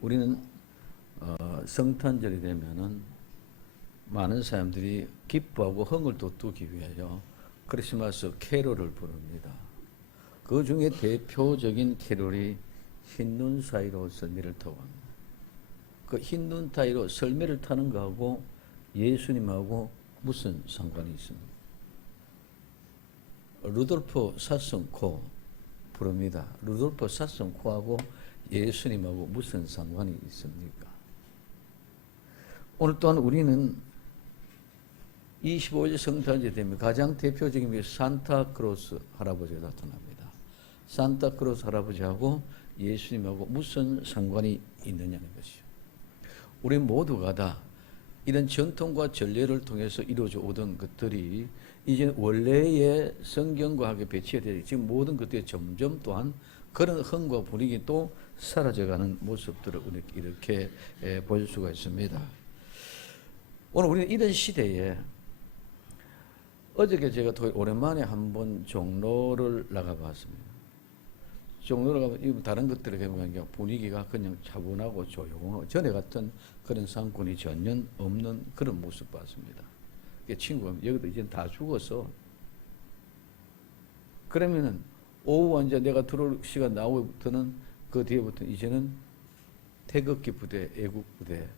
우리는 성탄절이 되면은 많은 사람들이 기뻐하고 흥을 돋우기 위하여 크리스마스 캐롤을 부릅니다. 그 중에 대표적인 캐롤이 흰눈 사이로 설매를 타고 합니다. 그 흰눈 사이로 설매를 타는 거하고 예수님하고 무슨 상관이 있습니까? 루돌프 사슴코 부릅니다. 루돌프 사슴코하고 예수님하고 무슨 상관이 있습니까? 오늘 또한 우리는 25일 성탄절이 되면 가장 대표적인 게 산타크로스 할아버지가 나타납니다. 산타크로스 할아버지하고 예수님하고 무슨 상관이 있느냐는 것이죠. 우리 모두가 다 이런 전통과 전례를 통해서 이루어져 오던 것들이 이제 원래의 성경과학에 배치되어 지금 모든 것들이 점점 또한 그런 흥과 분위기 또 사라져가는 모습들을 이렇게 볼 수가 있습니다. 오늘 우리는 이런 시대에 어저께 제가 오랜만에 한번 종로를 나가봤습니다. 종로를 가면 다른 것들에 보면 분위기가 그냥 차분하고 조용하고 전에 같은 그런 상권이 전혀 없는 그런 모습 봤습니다. 친구가 여기도 이제 다 죽어서 그러면은 오후 이제 내가 들어올 시간 나오고부터는 그 뒤에부터 이제는 태극기 부대, 애국 부대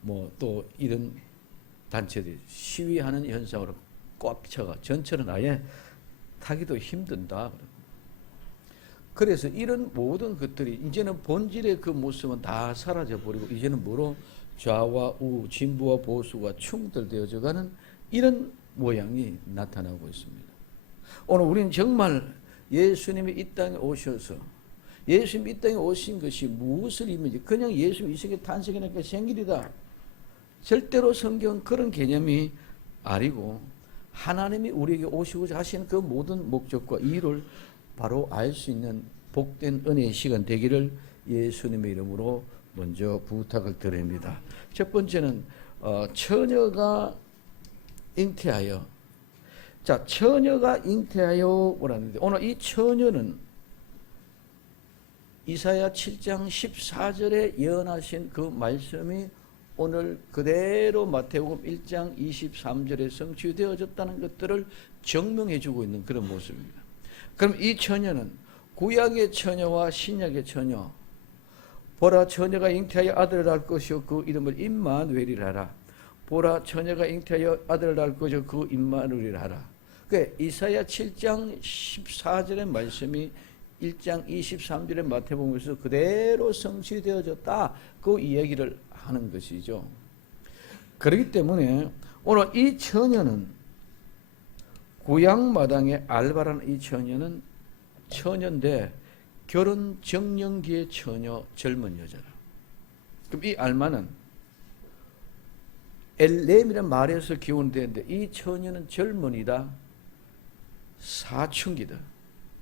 뭐 또 이런 단체들이 시위하는 현상으로 꽉 차가 전철은 아예 타기도 힘든다. 그래서 이런 모든 것들이 이제는 본질의 그 모습은 다 사라져 버리고 이제는 뭐로 좌와 우, 진보와 보수가 충돌되어져 가는 이런 모양이 나타나고 있습니다. 오늘 우리는 정말 예수님이 이 땅에 오셔서 예수님이 이 땅에 오신 것이 무엇을 의미인지 그냥 예수님이 이 세계에 탄생하니까 생일이다. 절대로 성경은 그런 개념이 아니고 하나님이 우리에게 오시고자 하시는 그 모든 목적과 이유를 바로 알 수 있는 복된 은혜의 시간 되기를 예수님의 이름으로 먼저 부탁을 드립니다. 첫 번째는 처녀가 잉태하여. 자, 처녀가 잉태하여 오라는데 오늘 이 처녀는 이사야 7장 14절에 예언하신 그 말씀이 오늘 그대로 마태복음 1장 23절에 성취되어졌다는 것들을 증명해 주고 있는 그런 모습입니다. 그럼 이 처녀는 구약의 처녀와 신약의 처녀. 보라 처녀가 잉태하여 아들을 낳을 것이요 그 이름을 임마누엘이라 하라. 보라 처녀가 잉태하여 아들을 낳을 것이요 그 임마누엘이라 하라. 그 이사야 7장 14절의 말씀이 1장 23절의 마태복음에서 그대로 성취되어졌다. 그 이야기를 하는 것이죠. 그렇기 때문에 오늘 이 처녀는 구약마당의 알바라는 이 처녀는 처녀인데 결혼 정년기의 처녀 젊은 여자라. 그럼 이 알마는 엘렘이라는 말에서 기원되는데 이 처녀는 젊은이다. 사춘기다.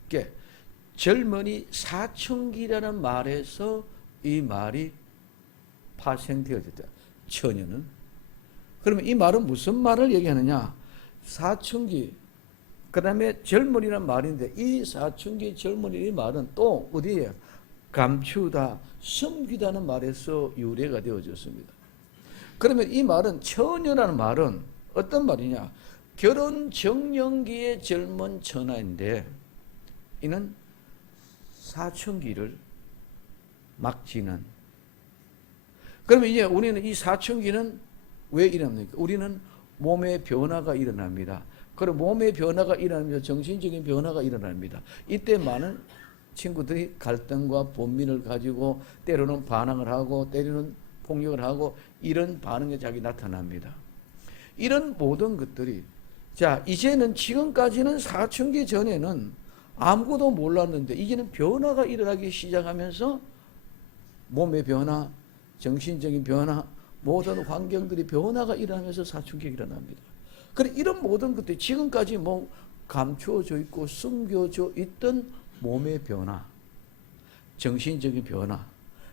그러니까 젊은이 사춘기라는 말에서 이 말이 파생되어졌다. 처녀는. 그러면 이 말은 무슨 말을 얘기하느냐? 사춘기, 그 다음에 젊은이란 말인데 이 사춘기 젊은이 말은 또 어디에? 감추다, 숨기다는 말에서 유래가 되어졌습니다. 그러면 이 말은 처녀라는 말은 어떤 말이냐? 결혼 정년기의 젊은 처녀인데 이는 사춘기를 막 지난. 그러면 이제 우리는 이 사춘기는 왜 일어납니까? 우리는 몸의 변화가 일어납니다. 그리고 몸의 변화가 일어나면서 정신적인 변화가 일어납니다. 이때 많은 친구들이 갈등과 본민을 가지고 때로는 반항을 하고 때로는 폭력을 하고 이런 반응이 자기 나타납니다. 이런 모든 것들이 자 이제는 지금까지는 사춘기 전에는 아무것도 몰랐는데 이제는 변화가 일어나기 시작하면서 몸의 변화, 정신적인 변화, 모든 환경들이 변화가 일어나면서 사춘기가 일어납니다. 그래 이런 모든 것들이 지금까지 뭐 감추어져 있고 숨겨져 있던 몸의 변화, 정신적인 변화,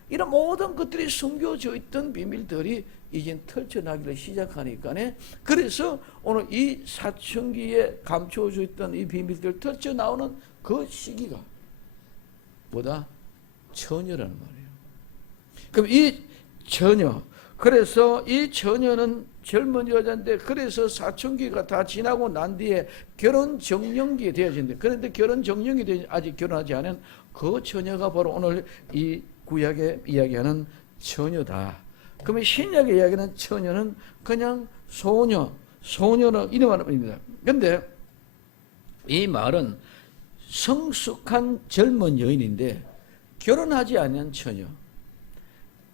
이런 모든 것들이 숨겨져 있던 비밀들이 이제 펼쳐나기를 시작하니까 그래서 오늘 이 사춘기에 감추어져 있던 이 비밀들 펼쳐나오는 그 시기가 뭐다? 처녀라는 말이에요. 그럼 이 처녀, 그래서 이 처녀는 젊은 여자인데 그래서 사춘기가 다 지나고 난 뒤에 결혼 정년기에 되어진대. 그런데 결혼 정년기 되어 아직 결혼하지 않은 그 처녀가 바로 오늘 이 구약에 이야기하는 처녀다. 그러면 신약에 이야기하는 처녀는 그냥 소녀는 이름하는 의미입니다. 그런데 이 말은 성숙한 젊은 여인인데 결혼하지 않은 처녀,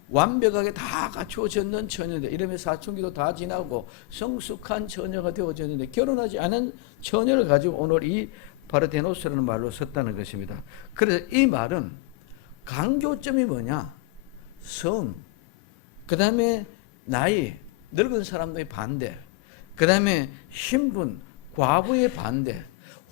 완벽하게 다 갖추어졌는 처녀인데 이러면 사춘기도 다 지나고 성숙한 처녀가 되어졌는데 결혼하지 않은 처녀를 가지고 오늘 이 바르데노스라는 말로 썼다는 것입니다. 그래서 이 말은 강조점이 뭐냐? 성, 그 다음에 나이, 늙은 사람들의 반대, 그 다음에 신분, 과부의 반대.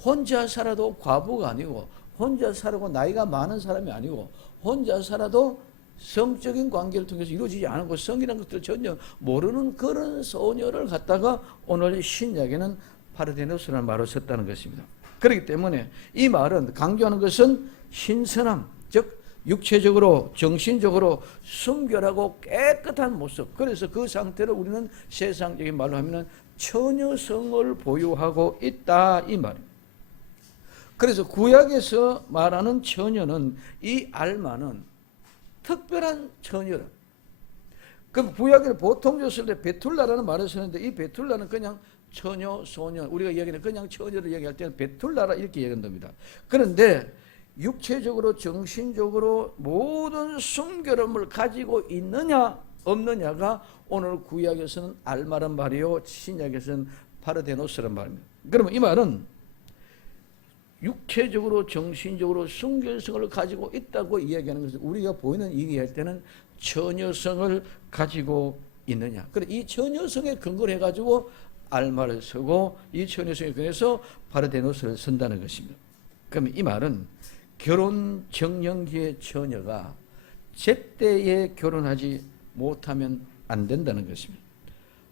혼자 살아도 과부가 아니고, 혼자 살고 나이가 많은 사람이 아니고, 혼자 살아도 성적인 관계를 통해서 이루어지지 않은 것, 성이라는 것들을 전혀 모르는 그런 소녀를 갖다가 오늘 신약에는 파르데노스라는 말을 썼다는 것입니다. 그렇기 때문에 이 말은 강조하는 것은 신선함, 즉 육체적으로 정신적으로 순결하고 깨끗한 모습, 그래서 그 상태를 우리는 세상적인 말로 하면 처녀성을 보유하고 있다 이 말입니다. 그래서 구약에서 말하는 처녀는 이 알마는 특별한 처녀라. 그럼 구약에 보통 줬을 때 베툴라라는 말을 쓰는데 이 베툴라는 그냥 처녀, 소녀, 우리가 이야기하는 그냥 처녀를 얘기할 때는 베툴라라 이렇게 얘기한답니다. 그런데 육체적으로 정신적으로 모든 순결함을 가지고 있느냐 없느냐가 오늘 구약에서는 알마란 말이요, 신약에서는 파르데노스란 말입니다. 그러면 이 말은 육체적으로 정신적으로 순결성을 가지고 있다고 이야기하는 것은 우리가 보이는 얘기할 때는 처녀성을 가지고 있느냐. 그래 이 처녀성에 근거를 해가지고 알마를 쓰고 이 처녀성에 근거해서 바르데노스를 쓴다는 것입니다. 그러면 이 말은 결혼 정년기의 처녀가 제때에 결혼하지 못하면 안 된다는 것입니다.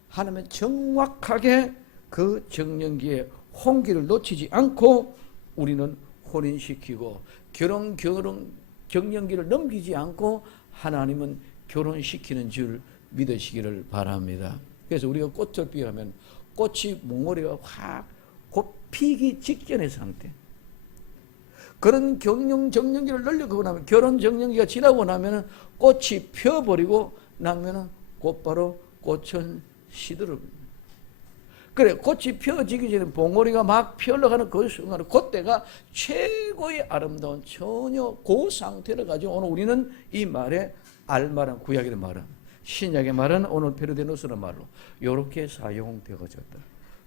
하나님은 정확하게 그 정년기에 홍기를 놓치지 않고 우리는 혼인시키고 결혼 정년기를 넘기지 않고 하나님은 결혼시키는 줄 믿으시기를 바랍니다. 그래서 우리가 꽃을 피우면 꽃이 몽골이가 확 곧 피기 직전의 상태. 그런 정년기를 늘려가고 나면 결혼 정년기가 지나고 나면은 꽃이 펴버리고 나면은 곧바로 꽃은 시들어버립니다. 그래 꽃이 펴지기 전에 봉오리가 막 피어나가는 그 순간 그때가 최고의 아름다운 처녀 그 상태를 가지고 오늘 우리는 이 말에 알마란 구약의 말은 신약의 말은 오늘 페르데노스라는 말로 이렇게 사용되어졌다.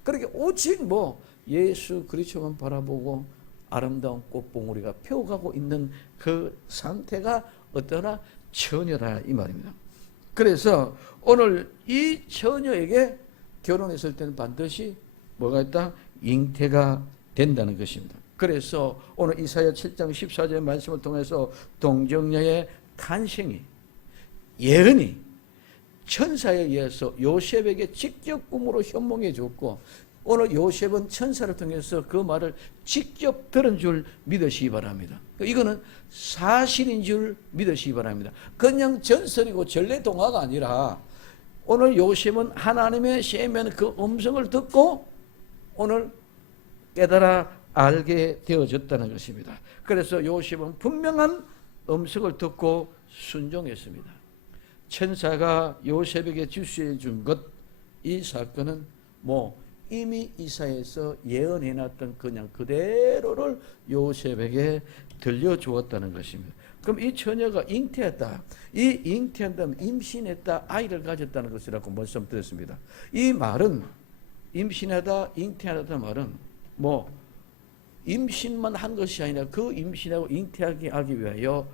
그렇게 오직 뭐 예수 그리스도만 바라보고 아름다운 꽃봉오리가 펴가고 있는 그 상태가 어떠나 처녀다 이 말입니다. 그래서 오늘 이 처녀에게 결혼했을 때는 반드시 뭐가 있다? 잉태가 된다는 것입니다. 그래서 오늘 이사야 7장 14절의 말씀을 통해서 동정녀의 탄생이 예언이 천사에 의해서 요셉에게 직접 꿈으로 현몽해 줬고 오늘 요셉은 천사를 통해서 그 말을 직접 들은 줄 믿으시기 바랍니다. 이거는 사실인 줄 믿으시기 바랍니다. 그냥 전설이고 전래동화가 아니라 오늘 요셉은 하나님의 세면 그 음성을 듣고 오늘 깨달아 알게 되어졌다는 것입니다. 그래서 요셉은 분명한 음성을 듣고 순종했습니다. 천사가 요셉에게 주시해 준 것, 이 사건은 뭐 이미 이사야에서 예언해놨던 그냥 그대로를 요셉에게 들려주었다는 것입니다. 그럼 이 처녀가 잉태했다. 이 잉태한다면 임신했다, 아이를 가졌다는 것이라고 말씀드렸습니다. 이 말은 임신하다, 잉태하다 말은 뭐 임신만 한 것이 아니라 그 임신하고 잉태하게 하기 위하여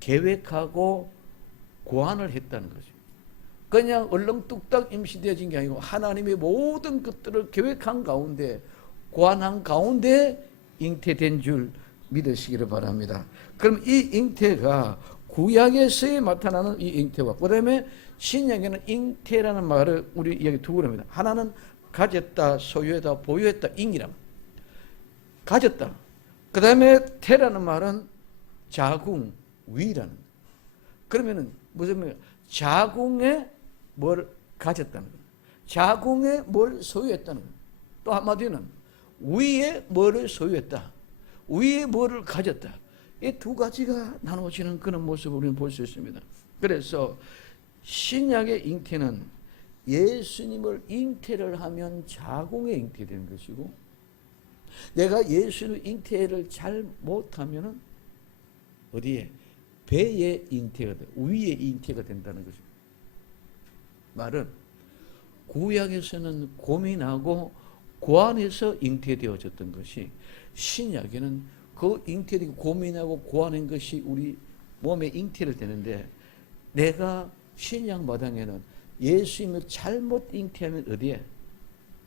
계획하고 고안을 했다는 거죠. 그냥 얼렁뚱땅 임신되어진 게 아니고 하나님의 모든 것들을 계획한 가운데 고안한 가운데 잉태된 줄 믿으시기를 바랍니다. 그럼 이 잉태가 구약에서의 나타나는 이 잉태와 그 다음에 신약에는 잉태라는 말을 우리 이야기 두 개로 합니다. 하나는 가졌다, 소유했다, 보유했다, 잉이라 가졌다. 그 다음에 태라는 말은 자궁, 위라는. 그러면은 무슨 말이야? 자궁에 뭘 가졌다는 거예요. 자궁에 뭘 소유했다는 거예요. 또 한마디는 위에 뭐를 소유했다. 위에 뭐를 가졌다. 이 두 가지가 나눠지는 그런 모습을 우리는 볼 수 있습니다. 그래서 신약의 잉태는 예수님을 잉태를 하면 자궁에 잉태되는 것이고, 내가 예수님 잉태를 잘 못하면은 어디에? 배에 잉태가 돼, 위에 잉태가 된다는 것입니다. 말은 구약에서는 고민하고 고안해서 잉태되어졌던 것이 신약에는 그 잉태되고 고민하고 고안한 것이 우리 몸에 잉태를 되는데, 내가 신약 마당에는 예수님을 잘못 잉태하면 어디에?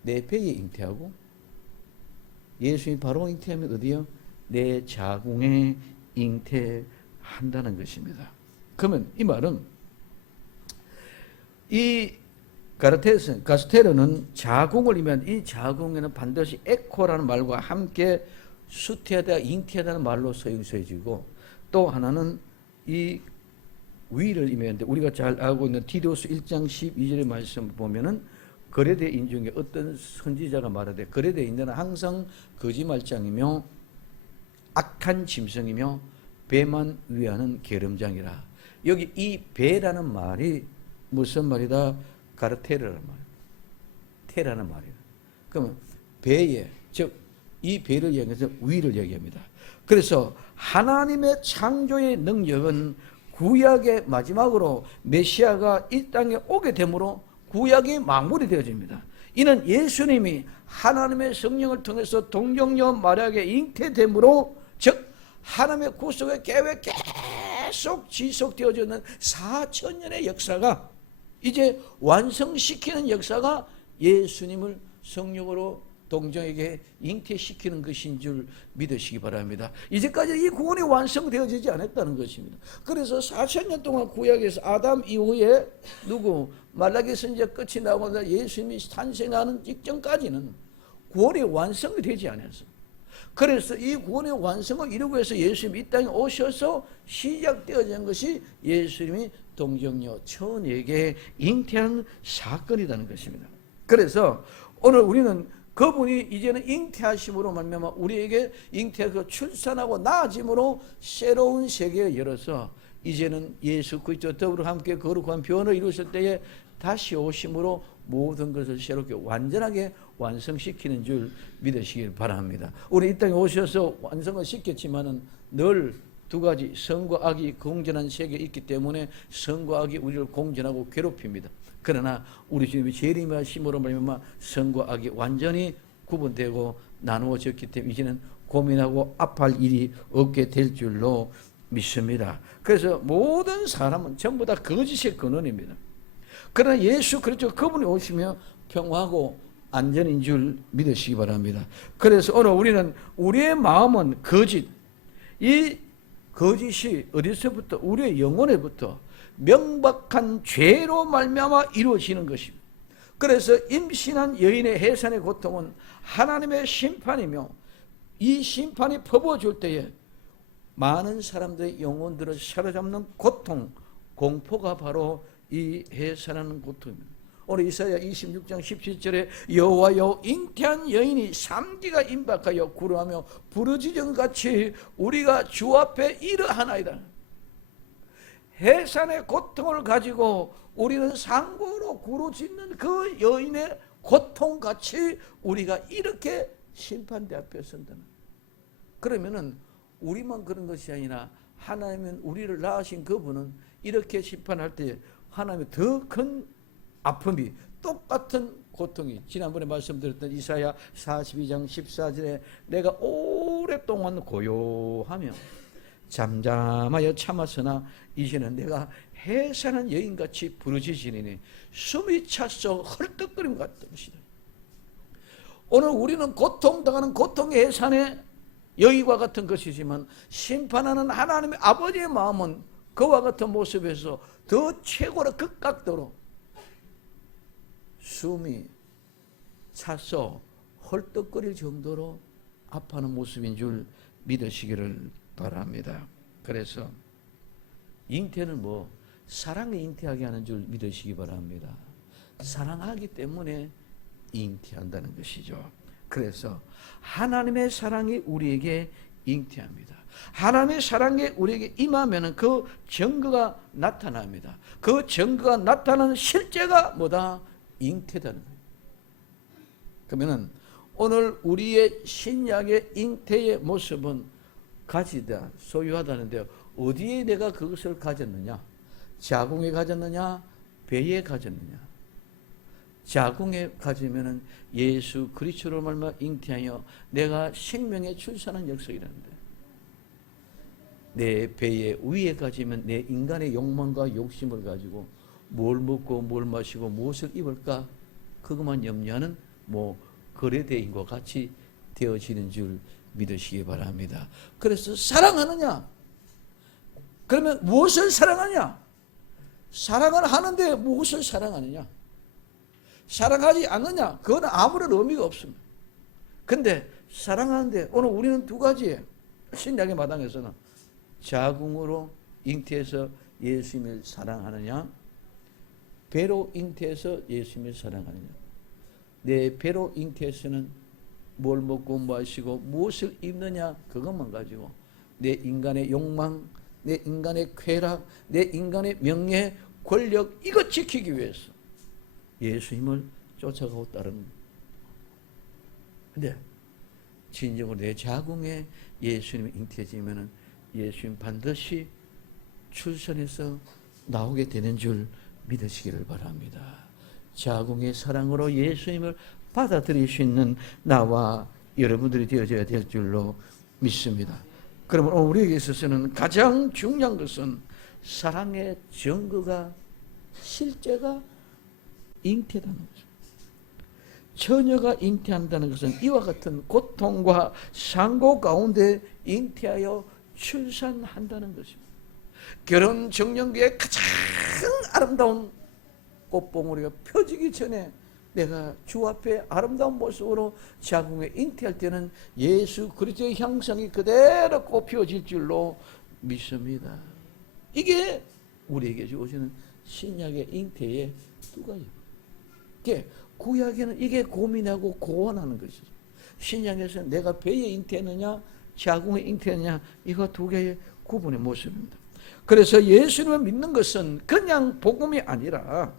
내 배에 잉태하고, 예수님이 바로 잉태하면 어디요? 내 자궁에 잉태한다는 것입니다. 그러면 이 말은 이 가스테르는 자궁을 이면 이 자궁에는 반드시 에코라는 말과 함께 수태하다, 잉태하다는 말로 사용되어지고, 또 하나는 이 위를 의미하는데, 우리가 잘 알고 있는 디도스 1장 12절의 말씀을 보면은 거래대 인 중에 어떤 선지자가 말하되, 거래대 인자는 항상 거짓말장이며 악한 짐승이며 배만 위하는 게으름장이라. 여기 이 배라는 말이 무슨 말이다? 가르테르라는 말이에요. 테라는 말이에요. 그러면 배에, 즉 이 배를 이야기해서 위를 얘기합니다. 그래서 하나님의 창조의 능력은 구약의 마지막으로 메시아가 이 땅에 오게 되므로 구약이 마무리 되어집니다. 이는 예수님이 하나님의 성령을 통해서 동정녀 마리아에게 잉태됨으로, 즉 하나님의 구속의 계획 계속 지속되어지는 4,000년의 역사가 이제 완성시키는 역사가 예수님을 성령으로 동정에게 잉태시키는 것인 줄 믿으시기 바랍니다. 이제까지 이 구원이 완성되어지지 않았다는 것입니다. 그래서 4,000년 동안 구약에서 아담 이후에 말라기 선지자 끝이 나고 예수님이 탄생하는 직전까지는 구원이 완성이 되지 않았어요. 그래서 이 구원의 완성을 이루기 위해서 예수님이 이 땅에 오셔서 시작되어진 것이 예수님이 동정녀 처녀에게 잉태한 사건이라는 것입니다. 그래서 오늘 우리는 그분이 이제는 잉태하심으로 말미암아 우리에게 잉태하고 출산하고 낳아짐으로 새로운 세계를 열어서 이제는 예수 그리스도 더불어 함께 거룩한 변을 이루실 때에 다시 오심으로 모든 것을 새롭게 완전하게 완성시키는 줄 믿으시길 바랍니다. 우리 이 땅에 오셔서 완성을 시켰지만은 늘 두 가지, 선과 악이 공존한 세계에 있기 때문에 선과 악이 우리를 공존하고 괴롭힙니다. 그러나 우리 주님이 재림하심으로 말미암아 선과 악이 완전히 구분되고 나누어졌기 때문에 이제는 고민하고 아파할 일이 없게 될 줄로 믿습니다. 그래서 모든 사람은 전부 다 거짓의 근원입니다. 그러나 예수 그리스도 그분이 오시며 평화하고 안전인 줄 믿으시기 바랍니다. 그래서 오늘 우리는 우리의 마음은 거짓, 이 거짓이 어디서부터? 우리의 영혼에부터 명백한 죄로 말미암아 이루어지는 것입니다. 그래서 임신한 여인의 해산의 고통은 하나님의 심판이며, 이 심판이 퍼부어질 때에 많은 사람들의 영혼들을 사로잡는 고통, 공포가 바로 이 해산하는 고통입니다. 오늘 이사야 26장 17절에 여호와여 잉태한 여인이 삼기가 임박하여 구루하며 부르짖음같이 우리가 주 앞에 이르하나이다. 해산의 고통을 가지고 우리는 상고로 부르짖는 그 여인의 고통같이 우리가 이렇게 심판대 앞에 선다는. 그러면은 우리만 그런 것이 아니라 하나님은 우리를 낳으신 그분은 이렇게 심판할 때 하나님의 더 큰 아픔이, 똑같은 고통이, 지난번에 말씀드렸던 이사야 42장 14절에 내가 오랫동안 고요하며 잠잠하여 참았으나 이제는 내가 해산한 여인같이 부르짖으니 숨이 차서 헐떡거림 같은 것이다. 오늘 우리는 고통당하는 고통의 해산의 여인과 같은 것이지만 심판하는 하나님의 아버지의 마음은 그와 같은 모습에서 더 최고로 극각도로 숨이 차서 헐떡거릴 정도로 아파하는 모습인 줄 믿으시기를 바랍니다. 그래서 잉태는 사랑에 잉태하게 하는 줄 믿으시기 바랍니다. 사랑하기 때문에 잉태한다는 것이죠. 그래서 하나님의 사랑이 우리에게 잉태합니다. 하나님의 사랑이 우리에게 임하면 그 증거가 나타납니다. 그 증거가 나타나는 실제가 뭐다? 잉태다는 거예요. 그러면 오늘 우리의 신약의 잉태의 모습은 가지다, 소유하다는데 어디에 내가 그것을 가졌느냐? 자궁에 가졌느냐? 배에 가졌느냐? 자궁에 가지면은 예수 그리스도로 말미암아 잉태하여 내가 생명의 출산한 역사이라는데, 내 배에 위에 가지면 내 인간의 욕망과 욕심을 가지고 뭘 먹고 뭘 마시고 무엇을 입을까 그것만 염려하는 거래대인과 같이 되어지는 줄 믿으시기 바랍니다. 그래서 사랑하느냐? 그러면 무엇을 사랑하냐? 사랑을 하는데 무엇을 사랑하느냐? 사랑하지 않느냐? 그건 아무런 의미가 없습니다. 근데 사랑하는데 오늘 우리는 두 가지예요. 신약의 마당에서는 자궁으로 잉태해서 예수님을 사랑하느냐, 배로 잉태해서 예수님을 사랑하느냐. 내 배로 잉태해서는 뭘 먹고 마시고 무엇을 입느냐 그것만 가지고 내 인간의 욕망, 내 인간의 쾌락, 내 인간의 명예, 권력 이것 지키기 위해서 예수님을 쫓아가고 따르는. 근데 진정으로 내 자궁에 예수님이 잉태해지면은 예수님 반드시 출산해서 나오게 되는 줄 믿으시기를 바랍니다. 자궁의 사랑으로 예수님을 받아들일 수 있는 나와 여러분들이 되어져야 될 줄로 믿습니다. 그러면 우리에게 있어서는 가장 중요한 것은 사랑의 증거가, 실제가 잉태다는 거죠. 처녀가 잉태한다는 것은 이와 같은 고통과 상고 가운데 잉태하여 출산한다는 것입니다. 결혼 정령기에 가장 아름다운 꽃봉오리가 펴지기 전에 내가 주 앞에 아름다운 모습으로 자궁에 잉태할 때는 예수 그리스도의 형상이 그대로 꽃피워질 줄로 믿습니다. 이게 우리에게 주어지는 신약의 잉태의 두 가지입니다. 구약에는 이게 고민하고 고원하는 것이죠. 신약에서는 내가 배에 잉태했느냐 자궁에 잉태했느냐 이거 두 개의 구분의 모습입니다. 그래서 예수님을 믿는 것은 그냥 복음이 아니라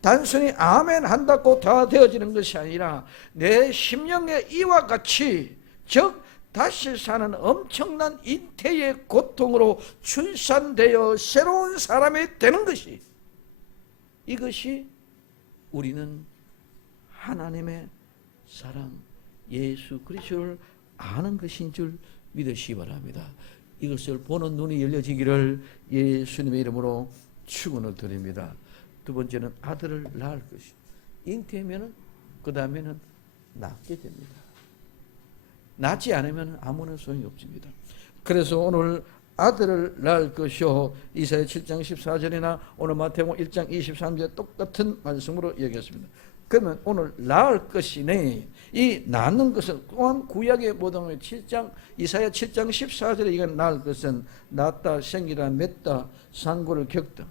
단순히 아멘 한다고 다 되어지는 것이 아니라 내 심령에 이와 같이, 즉 다시 사는 엄청난 잉태의 고통으로 출산되어 새로운 사람이 되는 것이, 이것이 우리는 하나님의 사랑 예수 그리스도를 아는 것인 줄 믿으시기 바랍니다. 이것을 보는 눈이 열려지기를 예수님의 이름으로 축원을 드립니다. 두 번째는 아들을 낳을 것이, 잉태하면 그 다음에는 낳게 됩니다. 낳지 않으면 아무런 소용이 없습니다. 그래서 오늘 아들을 낳을 것이요, 이사야 7장 14절이나 오늘 마태복음 1장 23절 똑같은 말씀으로 얘기했습니다. 그러면 오늘 낳을 것이네, 이 낳는 것은 또한 구약의 모든 7장 이사야 7장 14절에 이건 낳을 것은 낳다, 생기다, 맺다, 상고를 겪다.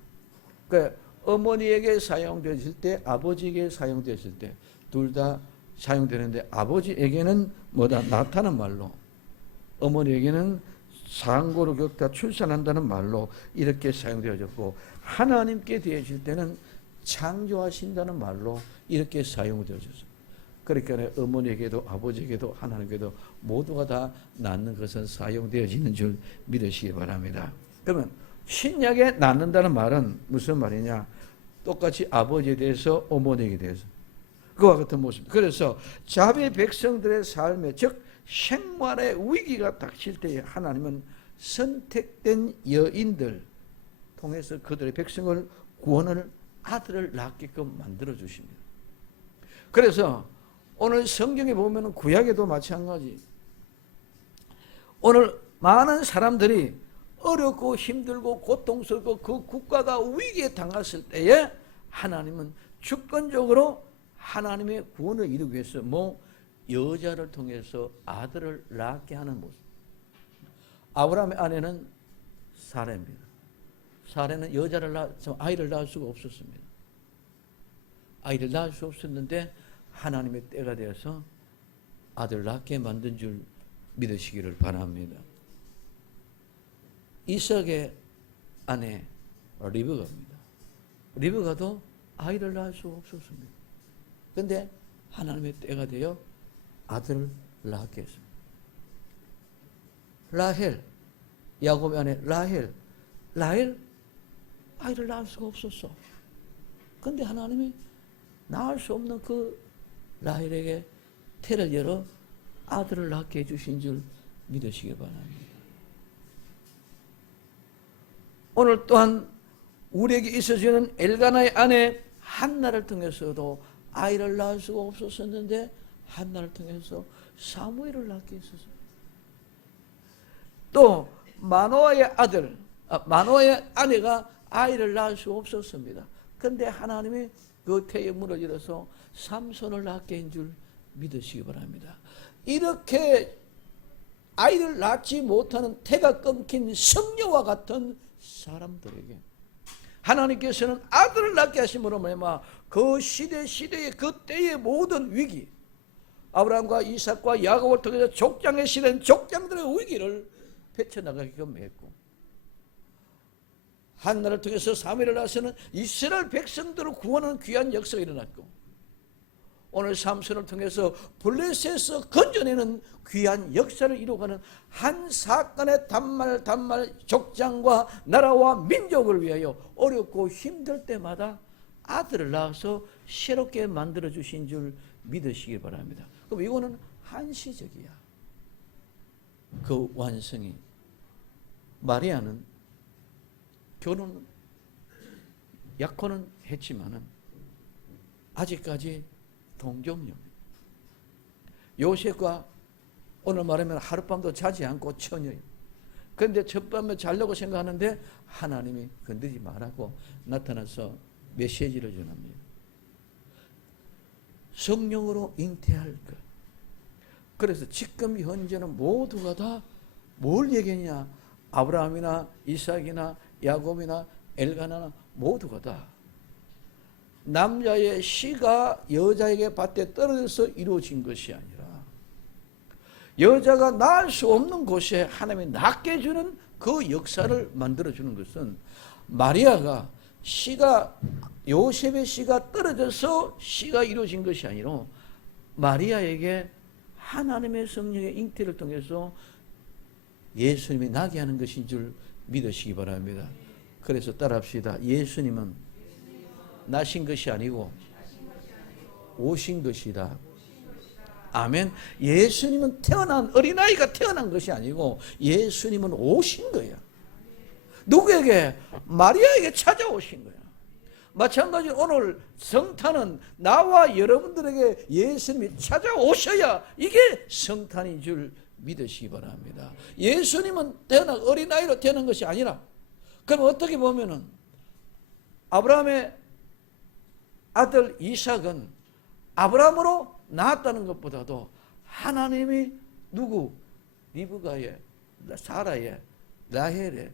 그러니까 어머니에게 사용되었을 때, 아버지에게 사용되었을 때 둘 다 사용되는데, 아버지에게는 뭐다? 낳다는 말로, 어머니에게는 상고를 겪다, 출산한다는 말로 이렇게 사용되어졌고, 하나님께 되어질 때는 창조하신다는 말로 이렇게 사용되어졌어요. 그러니까 어머니에게도 아버지에게도 하나님께도 모두가 다 낳는 것은 사용되어지는 줄 믿으시기 바랍니다. 그러면 신약에 낳는다는 말은 무슨 말이냐? 똑같이 아버지에 대해서 어머니에게 대해서 그와 같은 모습. 그래서 자비 백성들의 삶에, 즉 생활의 위기가 닥칠 때에 하나님은 선택된 여인들 통해서 그들의 백성을 구원을, 아들을 낳게끔 만들어 주십니다. 그래서 오늘 성경에 보면 구약에도 마찬가지, 오늘 많은 사람들이 어렵고 힘들고 고통스럽고 그 국가가 위기에 당했을 때에 하나님은 주권적으로 하나님의 구원을 이루기 위해서 여자를 통해서 아들을 낳게 하는 모습. 아브라함의 아내는 사라입니다. 사례는 아이를 낳을 수가 없었습니다. 아이를 낳을 수 없었는데 하나님의 때가 되어서 아들 낳게 만든 줄 믿으시기를 바랍니다. 이삭의 아내 리브가입니다. 리브가도 아이를 낳을 수 없었습니다. 그런데 하나님의 때가 되어 아들을 낳게 했습니다. 라헬, 야곱의 아내 라헬 아이를 낳을 수가 없었어. 그런데 하나님이 낳을 수 없는 그 라헬에게 태를 열어 아들을 낳게 해주신 줄 믿으시기 바랍니다. 오늘 또한 우리에게 있어지는 엘가나의 아내 한나를 통해서도 아이를 낳을 수가 없었었는데 한나를 통해서 사무엘을 낳게 했었어요. 또 마노아의 아내가 아이를 낳을 수 없었습니다. 그런데 하나님이 그 태의 문을 열어서 삼손을 낳게 한 줄 믿으시기 바랍니다. 이렇게 아이를 낳지 못하는 태가 끊긴 성녀와 같은 사람들에게 하나님께서는 아들을 낳게 하심으로 말미암아 그 시대의 그 때의 모든 위기, 아브라함과 이삭과 야곱을 통해서 족장의 시대는 족장들의 위기를 헤쳐나가게끔 했고, 한나를 통해서 사무엘을 낳아서는 이스라엘 백성들을 구원하는 귀한 역사가 일어났고, 오늘 삼손을 통해서 블레셋에서 건져내는 귀한 역사를 이루어가는 한 사건의 단말 족장과 나라와 민족을 위하여 어렵고 힘들 때마다 아들을 낳아서 새롭게 만들어주신 줄 믿으시기 바랍니다. 그럼 이거는 한시적이야. 그 완성이. 마리아는 결혼 약혼은 했지만은 아직까지 동정녀입니다. 요셉과 오늘 말하면 하룻밤도 자지 않고 처녀예요. 그런데 첫밤에 자려고 생각하는데 하나님이 건드리지 말라고 나타나서 메시지를 전합니다. 성령으로 잉태할 것. 그래서 지금 현재는 모두가 다 뭘 얘기했냐? 아브라함이나 이삭이나 야곱이나 엘가나나 모두가 다 남자의 씨가 여자에게 밭에 떨어져서 이루어진 것이 아니라 여자가 낳을 수 없는 곳에 하나님이 낳게 해주는 그 역사를 만들어주는 것은 마리아가 요셉의 씨가 떨어져서 씨가 이루어진 것이 아니라 마리아에게 하나님의 성령의 잉태를 통해서 예수님이 나게 하는 것인 줄 믿으시기 바랍니다. 그래서 따라합시다. 예수님은 나신 것이 아니고 오신 것이다. 아멘. 예수님은 어린아이가 태어난 것이 아니고 예수님은 오신 거야. 누구에게? 마리아에게 찾아오신 거야. 마찬가지로 오늘 성탄은 나와 여러분들에게 예수님이 찾아오셔야 이게 성탄인 줄 믿으시기 바랍니다. 예수님은 어린아이로 태어난 것이 아니라, 그럼 어떻게 보면은 아브라함의 아들 이삭은 아브라함으로 낳았다는 것보다도 하나님이 리브가의, 사라의, 라헬의,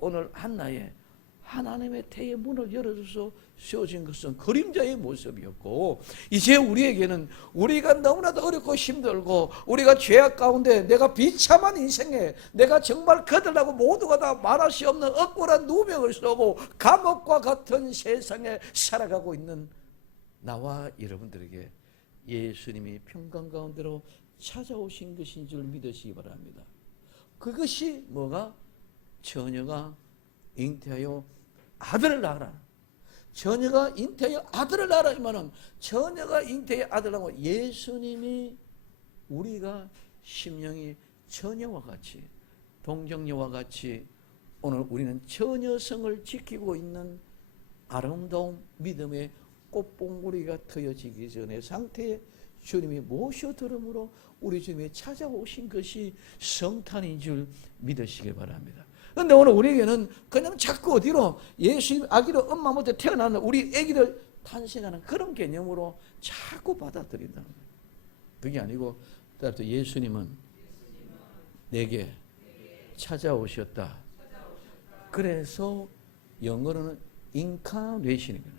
오늘 한나의 하나님의 태의 문을 열어줘서 세워진 것은 그림자의 모습이었고, 이제 우리에게는 우리가 너무나도 어렵고 힘들고 우리가 죄악 가운데 내가 비참한 인생에 내가 정말 그들하고 모두가 다 말할 수 없는 억울한 누명을 쓰고 감옥과 같은 세상에 살아가고 있는 나와 여러분들에게 예수님이 평강 가운데로 찾아오신 것인 줄 믿으시기 바랍니다. 그것이 뭐가? 처녀가 잉태하여 아들을 낳으라. 처녀가 잉태하여 아들을 낳으라. 이면은 처녀가 잉태하여 아들을 낳고 예수님이 우리가 심령이 처녀와 같이 동정녀와 같이 오늘 우리는 처녀성을 지키고 있는 아름다운 믿음의 꽃봉오리가 트여지기 전의 상태에 주님이 모셔들음으로 우리 주님이 찾아오신 것이 성탄인 줄 믿으시기 바랍니다. 그런데 오늘 우리에게는 그냥 자꾸 어디로 예수님 아기로 엄마 못에 태어나는 우리 아기를 탄생하는 그런 개념으로 자꾸 받아들인다는 거예요. 그게 아니고 따라서 예수님은 내게 찾아오셨다. 그래서 영어로는 인카네이션이거든.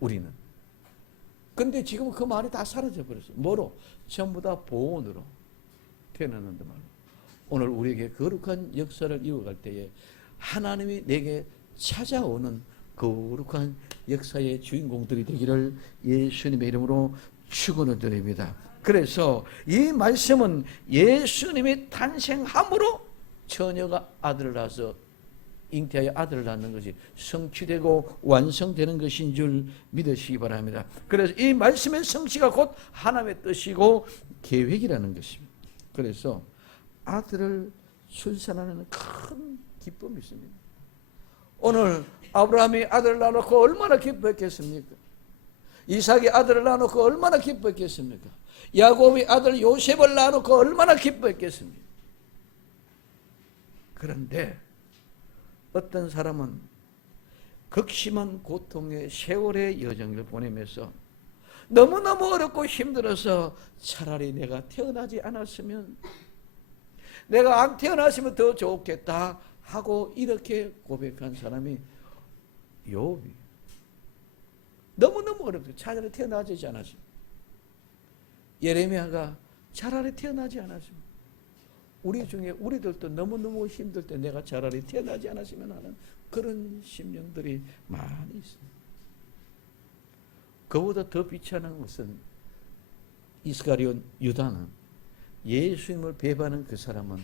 우리는. 근데 지금 그 말이 다 사라져 버렸어. 뭐로? 전부 다 보온으로 태어났는데 말로. 오늘 우리에게 거룩한 역사를 이어갈 때에 하나님이 내게 찾아오는 거룩한 역사의 주인공들이 되기를 예수님의 이름으로 축원을 드립니다. 그래서 이 말씀은 예수님이 탄생함으로 처녀가 아들을 낳아서 잉태하여 아들을 낳는 것이 성취되고 완성되는 것인 줄 믿으시기 바랍니다. 그래서 이 말씀의 성취가 곧 하나님의 뜻이고 계획이라는 것입니다. 그래서 아들을 출산하는 큰 기쁨이 있습니다. 오늘 아브라함이 아들을 낳아놓고 얼마나 기뻐했겠습니까? 이삭이 아들을 낳아놓고 얼마나 기뻐했겠습니까? 야곱이 아들 요셉을 낳아놓고 얼마나 기뻐했겠습니까? 그런데 어떤 사람은 극심한 고통의 세월의 여정을 보내면서 너무너무 어렵고 힘들어서 차라리 내가 태어나지 않았으면, 내가 안 태어났으면 더 좋겠다 하고 이렇게 고백한 사람이 욥이. 너무너무 어렵다. 차라리 태어나지 않았으면. 예레미야가 차라리 태어나지 않았으면. 우리 중에 우리들도 너무너무 힘들 때 내가 차라리 태어나지 않았으면 하는 그런 심령들이 많이 있습니다. 그보다 더 비참한 것은 이스가리온 유다는, 예수님을 배반한 그 사람은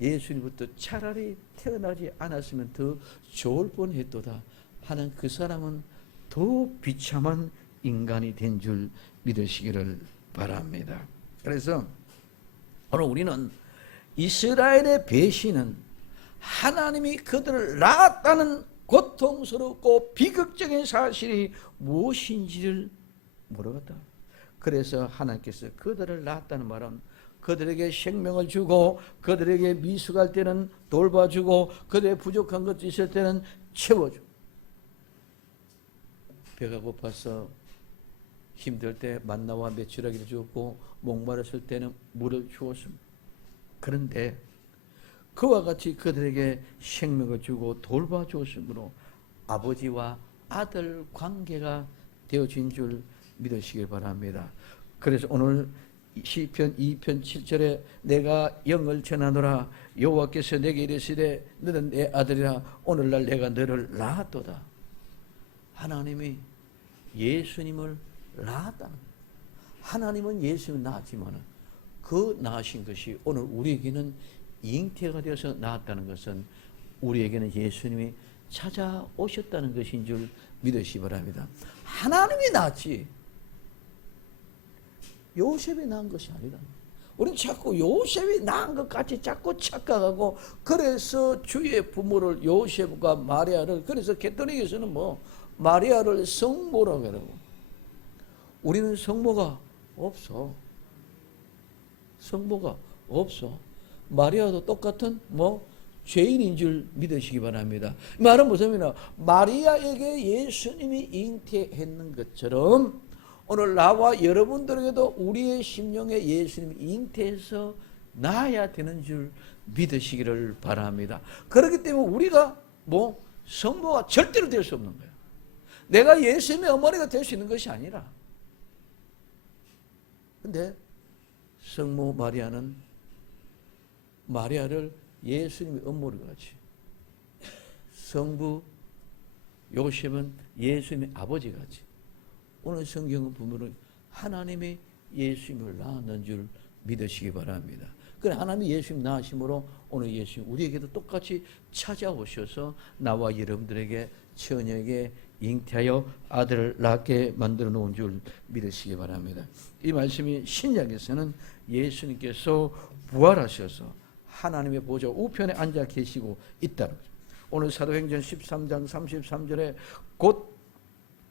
예수님부터 차라리 태어나지 않았으면 더 좋을 뻔했도다 하는 그 사람은 더 비참한 인간이 된 줄 믿으시기를 바랍니다. 그래서 오늘 우리는 이스라엘의 배신은 하나님이 그들을 낳았다는 고통스럽고 비극적인 사실이 무엇인지를 모르겠다. 그래서 하나님께서 그들을 낳았다는 말은 그들에게 생명을 주고, 그들에게 미숙할 때는 돌봐주고, 그들의 부족한 것이 있을 때는 채워주고, 배가 고파서 힘들 때 만나와 메추라기를 주었고, 목마르실 때는 물을 주었습니다. 그런데 그와 같이 그들에게 생명을 주고 돌봐주었으므로 아버지와 아들 관계가 되어진 줄 믿으시길 바랍니다. 그래서 오늘 시편 2편 7절에 내가 영을 전하노라, 여호와께서 내게 이르시되 너는 내 아들이라, 오늘날 내가 너를 낳았도다. 하나님이 예수님을 낳았다. 하나님은 예수님을 낳았지만 그 낳으신 것이 오늘 우리에게는 잉태가 되어서 낳았다는 것은 우리에게는 예수님이 찾아오셨다는 것인 줄 믿으시기 바랍니다. 하나님이 낳았지 요셉이 낳은 것이 아니다. 우리는 자꾸 요셉이 낳은 것 같이 자꾸 착각하고, 그래서 주의 부모를 요셉과 마리아를, 그래서 개토릭에서는 뭐 마리아를 성모라고 하고, 우리는 성모가 없어. 성모가 없어. 마리아도 똑같은 죄인인 줄 믿으시기 바랍니다. 말은 무슨 말이냐? 마리아에게 예수님이 잉태했는 것처럼 오늘 나와 여러분들에게도 우리의 심령에 예수님이 잉태해서 낳아야 되는 줄 믿으시기를 바랍니다. 그렇기 때문에 우리가 성모가 절대로 될 수 없는 거야. 내가 예수님의 어머니가 될 수 있는 것이 아니라. 근데 성모 마리아는 마리아를 예수님의 어머니가 같이, 성부 요셉은 예수님의 아버지 같이, 오늘 성경은 보면 하나님이 예수님을 낳았는 줄 믿으시기 바랍니다. 그래, 하나님이 예수님 낳으심으로 오늘 예수님 우리에게도 똑같이 찾아오셔서 나와 여러분들에게, 처녀에게 잉태하여 아들을 낳게 만들어 놓은 줄 믿으시기 바랍니다. 이 말씀이 신약에서는 예수님께서 부활하셔서 하나님의 보좌 우편에 앉아 계시고 있다는 거죠. 오늘 사도행전 13장 33절에 곧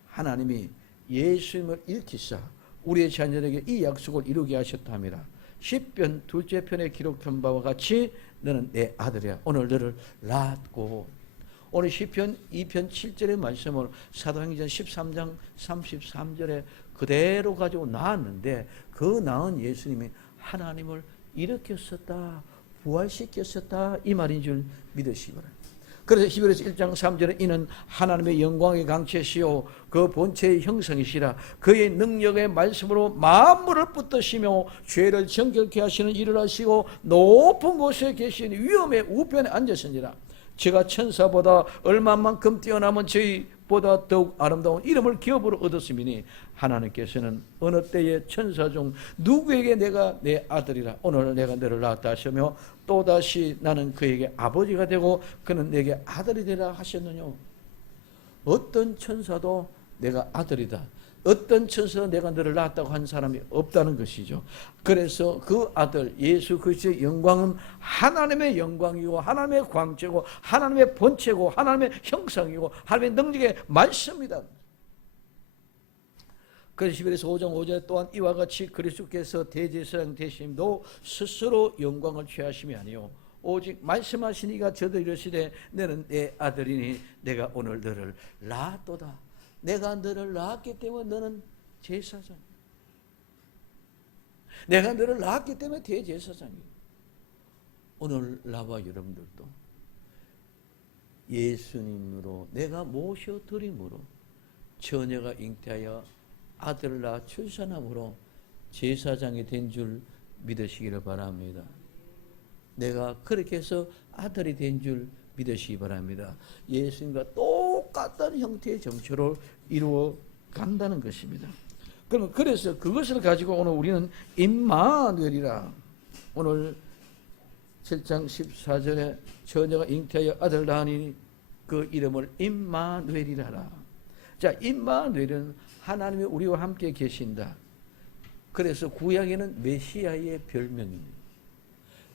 하나님이 예수님을 일으키사 우리의 자녀에게 이 약속을 이루게 하셨다 합니다. 시편 둘째 편에 기록한 바와 같이 너는 내 아들이야. 오늘 너를 낳았고, 오늘 시편 2편 7절의 말씀을 사도행전 13장 33절에 그대로 가지고 낳았는데, 그 낳은 예수님이 하나님을 일으켰었다, 부활시켰었다, 이 말인 줄 믿으시기 바랍니다. 그래서 히브리서 1장 3절에 이는 하나님의 영광의 강체시요 그 본체의 형성이시라. 그의 능력의 말씀으로 만물을 붙드시며 죄를 정결케 하시는 일을 하시고 높은 곳에 계시니 위엄의 우편에 앉으시니라. 제가 천사보다 얼마만큼 뛰어나면 저희보다 더욱 아름다운 이름을 기업으로 얻었음이니 하나님께서는 어느 때에 천사 중 누구에게 내가 내 아들이라 오늘 내가 너를 낳았다 하시며 또다시 나는 그에게 아버지가 되고 그는 내게 아들이 되라 하셨느냐. 어떤 천사도 내가 아들이다, 어떤 천사도 내가 너를 낳았다고 한 사람이 없다는 것이죠. 그래서 그 아들 예수 그리스도의 영광은 하나님의 영광이고 하나님의 광채고 하나님의 본체고 하나님의 형상이고 하나님의 능력의 말씀이다. 그래서 히브리서 5장 5절에 또한 이와 같이 그리스도께서 대제사장 되심도 스스로 영광을 취하심이 아니요 오직 말씀하시니가 저도 이르시되 너는 내 아들이니 내가 오늘 너를 낳았도다. 내가 너를 낳았기 때문에 너는 제사장, 내가 너를 낳았기 때문에 대제사장이에요. 오늘 나와 여러분들도 예수님으로 내가 모셔드림으로 처녀가 잉태하여 아들을 낳아 출산함으로 제사장이 된 줄 믿으시기를 바랍니다. 내가 그렇게 해서 아들이 된 줄 믿으시기 바랍니다. 예수님과 똑같은 형태의 정체로 이루어 간다는 것입니다. 그래서 그것을 가지고 오늘 우리는 임마누엘이라, 오늘 7장 14절에 처녀가 잉태하여 아들을 낳으니 그 이름을 임마누엘이라 하라. 자, 임마누엘은 하나님이 우리와 함께 계신다. 그래서 구약에는 메시아의 별명입니다.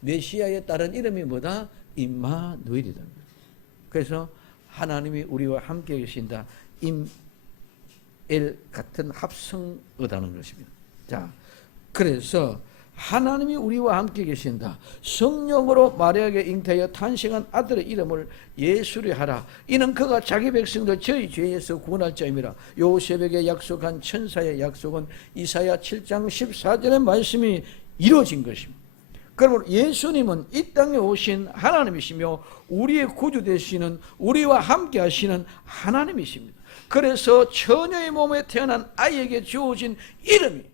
메시아의 다른 이름이 뭐다? 임마누엘이다. 그래서 하나님이 우리와 함께 계신다. 임엘 같은 합성어다는 것입니다. 자, 그래서 하나님이 우리와 함께 계신다. 성령으로 마리아에게 잉태하여 탄생한 아들의 이름을 예수를 하라. 이는 그가 자기 백성들 저희 죄에서 구원할 자임이라. 요셉에게 약속한 천사의 약속은 이사야 7장 14절의 말씀이 이루어진 것입니다. 그러므로 예수님은 이 땅에 오신 하나님이시며 우리의 구주 되시는, 우리와 함께 하시는 하나님이십니다. 그래서 처녀의 몸에 태어난 아이에게 주어진 이름이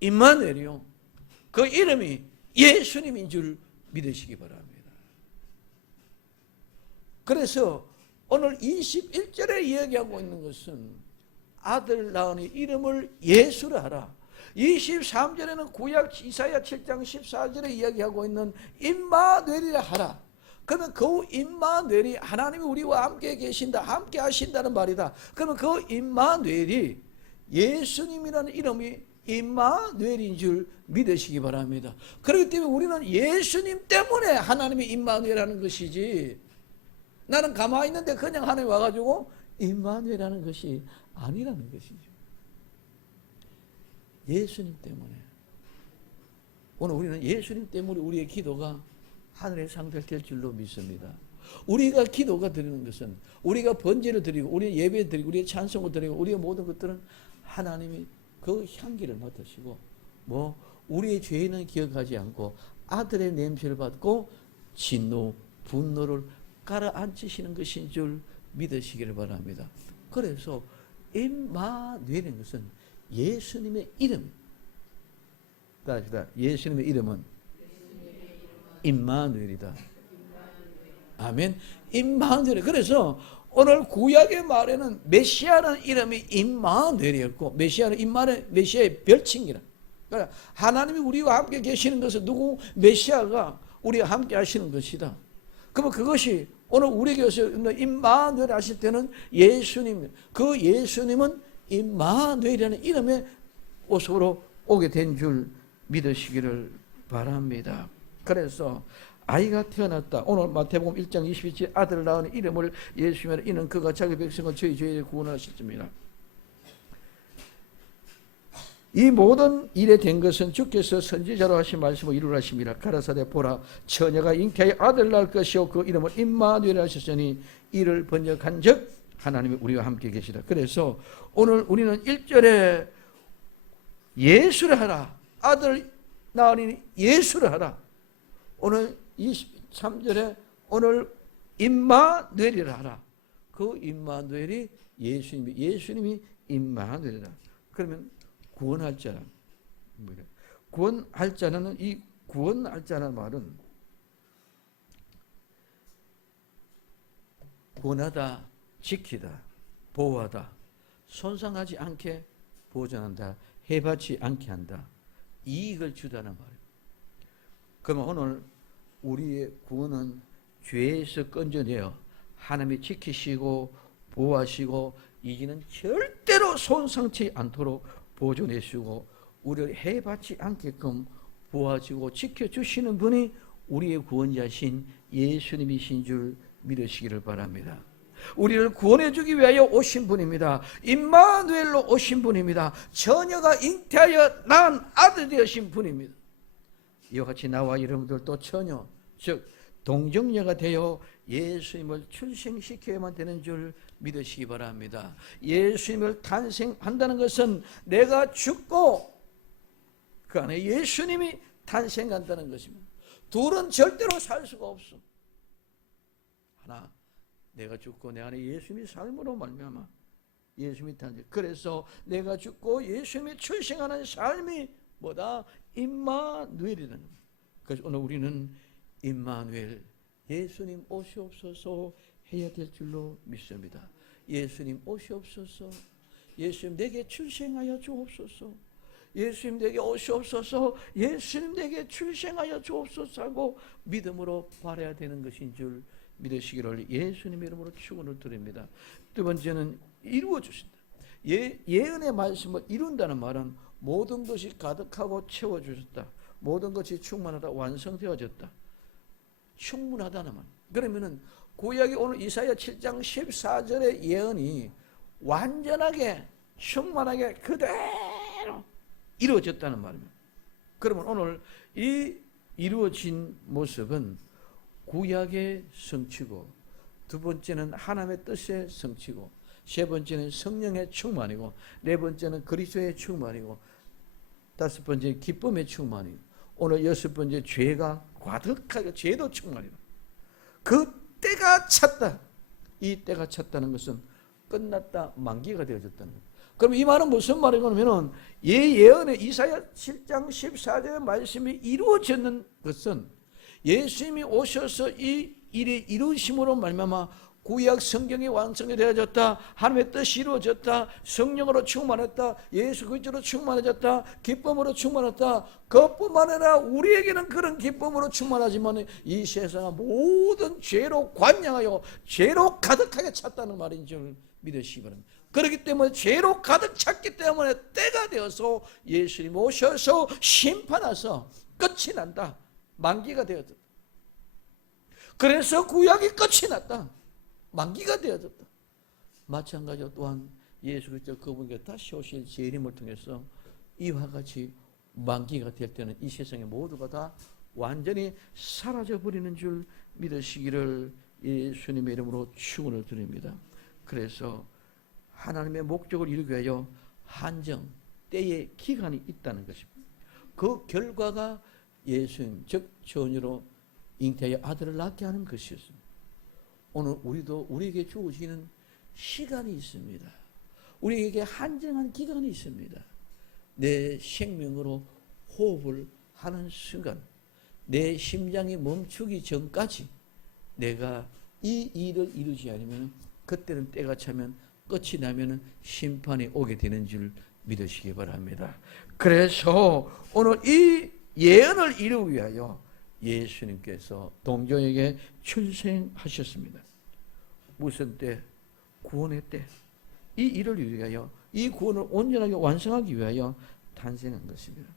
임마누엘이요, 그 이름이 예수님인 줄 믿으시기 바랍니다. 그래서 오늘 21절에 이야기하고 있는 것은 아들 낳으니 이름을 예수라 하라. 23절에는 구약 이사야 7장 14절에 이야기하고 있는 임마누엘이라 하라. 그러면 그 임마누엘이 하나님이 우리와 함께 계신다, 함께 하신다는 말이다. 그러면 그 임마누엘이 예수님이라는 이름이 임마누엘인 줄 믿으시기 바랍니다. 그렇기 때문에 우리는 예수님 때문에 하나님이 임마누엘하는 것이지, 나는 가만히 있는데 그냥 하나님 와가지고 임마누엘하는 것이 아니라는 것이죠. 예수님 때문에. 오늘 우리는 예수님 때문에 우리의 기도가 하늘에 상달될 줄로 믿습니다. 우리가 기도가 드리는 것은, 우리가 번제를 드리고 우리의 예배 드리고 우리의 찬송을 드리고 우리의 모든 것들은 하나님이 그 향기를 맡으시고 우리의 죄는 기억하지 않고 아들의 냄새를 받고 진노, 분노를 가라앉히시는 것인 줄 믿으시기를 바랍니다. 그래서 임마누엘인 것은 예수님의 이름. 따라합시다. 예수님의 이름은 임마누엘이다. 아멘. 임마누엘. 그래서 오늘 구약의 말에는 메시아라는 이름이 임마누엘이었고, 메시아는 메시아의 별칭이라. 그러니까 하나님이 우리와 함께 계시는 것은 누구? 메시아가 우리와 함께 하시는 것이다. 그러면 그것이 오늘 우리에게서 임마누엘 하실 때는 예수님, 그 예수님은 임마누엘이라는 이름의 모습으로 오게 된 줄 믿으시기를 바랍니다. 그래서 아이가 태어났다. 오늘 마태복음 1장 22절 아들을 낳은 이름을 예수님이라. 이는 그가 자기 백성을 저희 죄에 구원하셨습니다. 이 모든 일에 된 것은 주께서 선지자로 하신 말씀을 이루라 하심이라. 가라사대 보라, 처녀가 잉태하여 아들 낳을 것이요 그 이름을 임마누엘 하셨으니 이를 번역한 즉 하나님이 우리와 함께 계시다. 그래서 오늘 우리는 1절에 예수를 하라, 아들 낳으니 예수를 하라. 오늘 23절에 오늘 임마누엘이라 하라. 그 임마누엘이 예수님이 임마누엘이라. 그러면 구원할 자는 뭐예요? 구원할 자는, 이 구원할 자라는 말은 구원하다, 지키다, 보호하다, 손상하지 않게 보존한다, 해받지 않게 한다, 이익을 주다는 말이에요. 그러면 오늘 우리의 구원은 죄에서 건져내어 하나님이 지키시고 보호하시고 이기는 절대로 손상치 않도록 보존해 주시고 우리를 해받지 않게끔 보호하시고 지켜주시는 분이 우리의 구원자신 예수님이신 줄 믿으시기를 바랍니다. 우리를 구원해 주기 위하여 오신 분입니다. 임마누엘로 오신 분입니다. 처녀가 잉태하여 낳은 아들 되신 분입니다. 이와 같이 나와 여러분들도 처녀, 즉 동정녀가 되어 예수님을 출생시켜야만 되는 줄 믿으시기 바랍니다. 예수님을 탄생한다는 것은 내가 죽고 그 안에 예수님이 탄생한다는 것입니다. 둘은 절대로 살 수가 없어. 하나, 내가 죽고 내 안에 예수님이 삶으로 말미암아 예수님이 탄생. 그래서 내가 죽고 예수님이 출생하는 삶이 뭐다? 임마누엘이라는 거예요. 그래서 오늘 우리는 임마누엘, 예수님 오시옵소서 해야 될 줄로 믿습니다. 예수님 오시옵소서, 예수님 내게 출생하여 주옵소서, 예수님 내게 오시옵소서, 예수님 내게 출생하여 주옵소서 하고 믿음으로 바라야 되는 것인 줄 믿으시기를 예수님의 이름으로 축원을 드립니다. 두 번째는 이루어 주신다. 예언의 말씀을 이룬다는 말은 모든 것이 가득하고 채워 주셨다, 모든 것이 충만하다, 완성되어졌다, 충분하다는 말. 그러면은 구약이 오늘 이사야 7장 14절의 예언이 완전하게 충만하게 그대로 이루어졌다는 말입니다. 그러면 오늘 이 이루어진 모습은 구약의 성취고, 두 번째는 하나님의 뜻의 성취고, 세 번째는 성령의 충만이고, 네 번째는 그리스도의 충만이고, 다섯 번째 기쁨의 충만이고, 오늘 여섯 번째 죄가 가득하게 죄도 충만이다. 그 때가 찼다. 이 때가 찼다는 것은 끝났다, 만기가 되어졌다는 거예요. 그럼 이 말은 무슨 말이냐면 예언의 이사야 7장 14절의 말씀이 이루어졌는 것은 예수님이 오셔서 이 일이 이루심으로 말미암아 구약 성경이 완성이 되어졌다, 하나님의 뜻이 이루어졌다, 성령으로 충만했다, 예수 그리스도로 충만해졌다, 기쁨으로 충만했다. 그뿐만 아니라 우리에게는 그런 기쁨으로 충만하지만 이 세상의 모든 죄로 관영하여 죄로 가득하게 찼다는 말인 줄 믿으시기 바랍니다. 그렇기 때문에 죄로 가득 찼기 때문에 때가 되어서 예수님 오셔서 심판하셔서 끝이 난다, 만기가 되어졌다. 그래서 구약이 끝이 났다, 만기가 되어졌다. 마찬가지로 또한 예수 그리스도 그분께 다시 오실 재림을 통해서 이와 같이 만기가 될 때는 이 세상의 모두가 다 완전히 사라져버리는 줄 믿으시기를 예수님의 이름으로 축원을 드립니다. 그래서 하나님의 목적을 이루기 위하여 한정, 때의 기간이 있다는 것입니다. 그 결과가 예수님, 즉 처녀로 잉태하여 아들을 낳게 하는 것이었습니다. 오늘 우리에게 주어지는 시간이 있습니다. 우리에게 한정한 기간이 있습니다. 내 생명으로 호흡을 하는 순간, 내 심장이 멈추기 전까지 내가 이 일을 이루지 않으면 그때는 때가 차면 끝이 나면 심판이 오게 되는 줄 믿으시기 바랍니다. 그래서 오늘 이 예언을 이루기 위하여 예수님께서 동정에게 출생하셨습니다. 무슨 때? 구원의 때. 이 일을 위하여, 이 구원을 온전하게 완성하기 위하여 탄생한 것입니다.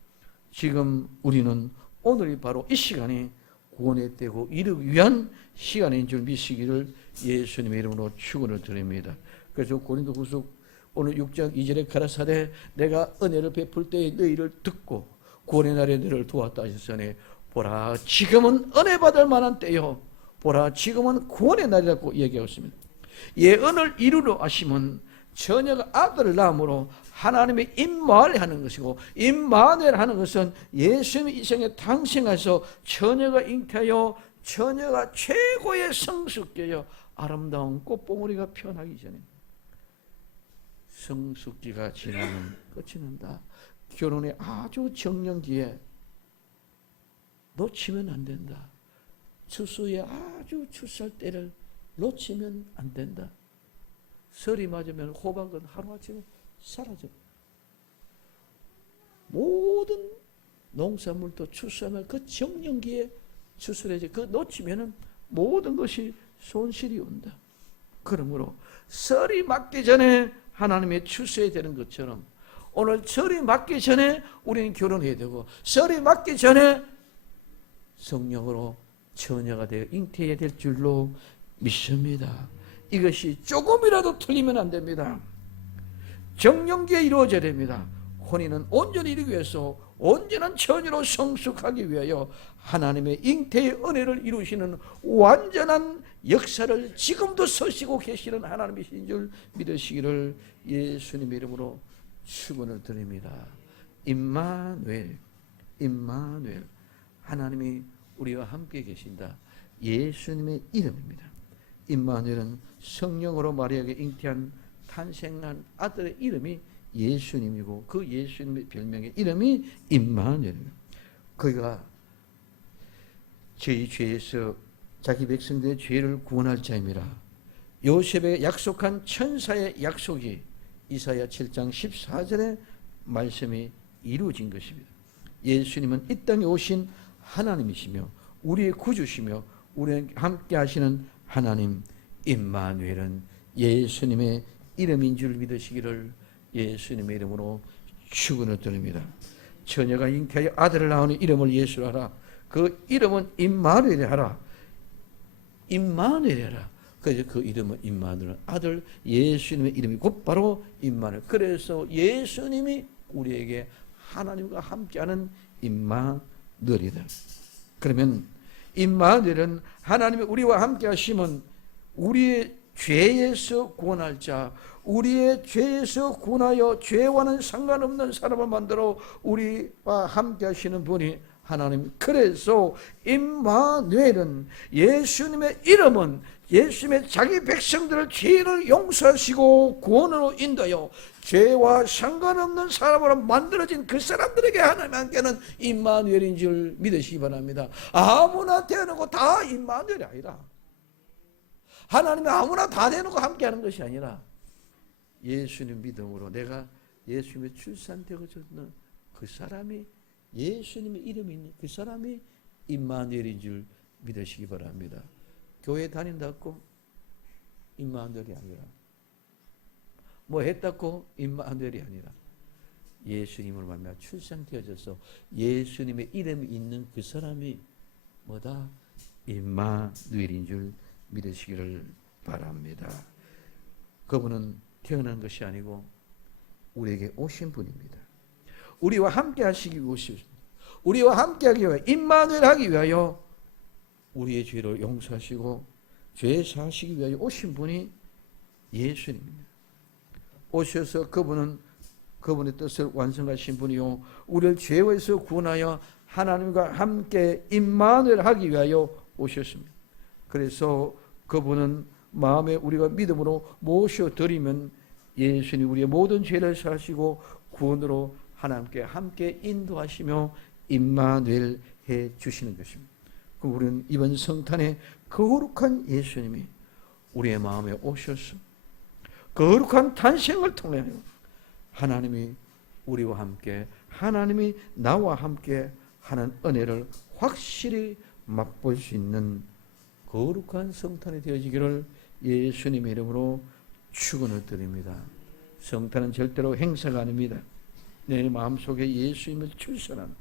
지금 우리는 오늘이 바로 이 시간이 구원의 때고 이루기 위한 시간인 줄 믿으시기를 예수님의 이름으로 축원을 드립니다. 그래서 고린도후서 오늘 6장 2절에 가라사대 내가 은혜를 베풀 때에 너희를 듣고 구원의 날에 너희를 도왔다 하셨으니 보라 지금은 은혜 받을 만한 때요, 보라 지금은 구원의 날이라고 얘기하고 있습니다. 예언을 이루려 하시면 처녀가 아들을 낳음으로 하나님의 임마누엘 것이고, 임마누엘 하는 것은 예수님이 이 세상에 탄생해서 처녀가 잉태하여 처녀가 최고의 성숙기예요. 아름다운 꽃봉오리가 피어나기 전에 성숙기가 지나면 끝이 난다. 결혼의 아주 정년기에 놓치면 안 된다. 추수의 아주 추수할 때를 놓치면 안 된다. 설이 맞으면 호박은 하루아침에 사라져. 모든 농산물도 추수하면 그 정년기에 추수를 해야지. 그 놓치면은 모든 것이 손실이 온다. 그러므로 설이 맞기 전에 하나님의 추수해야 되는 것처럼 오늘 설이 맞기 전에 우리는 결혼해야 되고, 설이 맞기 전에 성령으로 처녀가 되어 잉태해야 될 줄로 믿습니다. 이것이 조금이라도 틀리면 안 됩니다. 정년기에 이루어져야 됩니다. 혼인은 온전히 이루기 위해서 온전한 처녀로 성숙하기 위하여 하나님의 잉태의 은혜를 이루시는 완전한 역사를 지금도 서시고 계시는 하나님이신 줄 믿으시기를 예수님의 이름으로 축원을 드립니다. 임마누엘, 임마누엘, 하나님이 우리와 함께 계신다. 예수님의 이름입니다. 임마누엘은 성령으로 마리아에게 잉태한 탄생한 아들의 이름이 예수님이고, 그 예수님의 별명의 이름이 임마누엘입니다. 그가 저희 죄에서 자기 백성들의 죄를 구원할 자임이라. 요셉에게 약속한 천사의 약속이 이사야 7장 14절의 말씀이 이루어진 것입니다. 예수님은 이 땅에 오신 하나님이시며 우리의 구주시며 우리와 함께 하시는 하나님, 임마누엘은 예수님의 이름인 줄 믿으시기를 예수님의 이름으로 축원을 드립니다. 처녀가 잉태하여 아들을 낳으니 이름을 예수라 하라. 그 이름은 임마누엘이 하라. 임마누엘이 하라. 그래서 그 이름은 임마누엘, 아들 예수님의 이름이 곧바로 임마누엘. 그래서 예수님이 우리에게 하나님과 함께하는 임마누엘이다. 그러면 임마누엘은 하나님이 우리와 함께 하시면 우리의 죄에서 구원할 자, 우리의 죄에서 구원하여 죄와는 상관없는 사람을 만들어 우리와 함께 하시는 분이 하나님. 그래서 임마누엘은 예수님의 이름은 예수님의 자기 백성들을 죄를 용서하시고 구원으로 인도하여 죄와 상관없는 사람으로 만들어진 그 사람들에게 하나님 함께는 임마누엘인 줄 믿으시기 바랍니다. 아무나 대놓고 다 임마누엘이 아니라, 하나님이 아무나 다 대놓고 함께하는 것이 아니라 예수님 믿음으로 내가 예수님의 출산되어졌는 그 사람이, 예수님의 이름이 있는 그 사람이 임마누엘인 줄 믿으시기 바랍니다. 교회 다닌다고 임마누엘이 아니라, 뭐 했다고 임마누엘이 아니라, 예수님을 만나 출산되어져서 예수님의 이름이 있는 그 사람이 뭐다? 임마누엘인 줄 믿으시기를 바랍니다. 그분은 태어난 것이 아니고 우리에게 오신 분입니다. 우리와 함께 하시기 위하십니다. 우리와 함께 하기 위하여, 임마누엘 하기 위하여 우리의 죄를 용서하시고 죄 사하시기 위하여 오신 분이 예수님입니다. 오셔서 그분의 뜻을 완성하신 분이요, 우리를 죄에서 구원하여 하나님과 함께 임마누엘 하기 위하여 오셨습니다. 그래서 그분은 마음에 우리가 믿음으로 모셔드리면 예수님 우리의 모든 죄를 사하시고 구원으로 하나님께 함께 인도하시며 임마누엘 해 주시는 것입니다. 그럼 우리는 이번 성탄에 거룩한 예수님이 우리의 마음에 오셔서 거룩한 탄생을 통해 하나님이 우리와 함께, 하나님이 나와 함께 하는 은혜를 확실히 맛볼 수 있는 거룩한 성탄이 되어지기를 예수님의 이름으로 축원을 드립니다. 성탄은 절대로 행사가 아닙니다. 내 마음속에 예수님을 출산하는,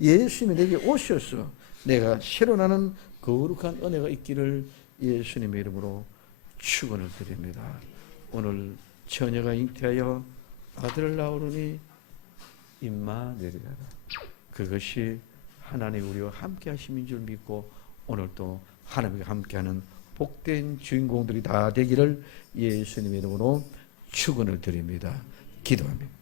예수님이 내게 오셔서 내가 새로 나는 거룩한 은혜가 있기를 예수님의 이름으로 축원을 드립니다. 오늘 처녀가 잉태하여 아들을 낳으니 임마누엘이라. 그것이 하나님 우리와 함께 하심인 줄 믿고 오늘도 하나님과 함께하는 복된 주인공들이 다 되기를 예수님의 이름으로 축원을 드립니다. 기도합니다.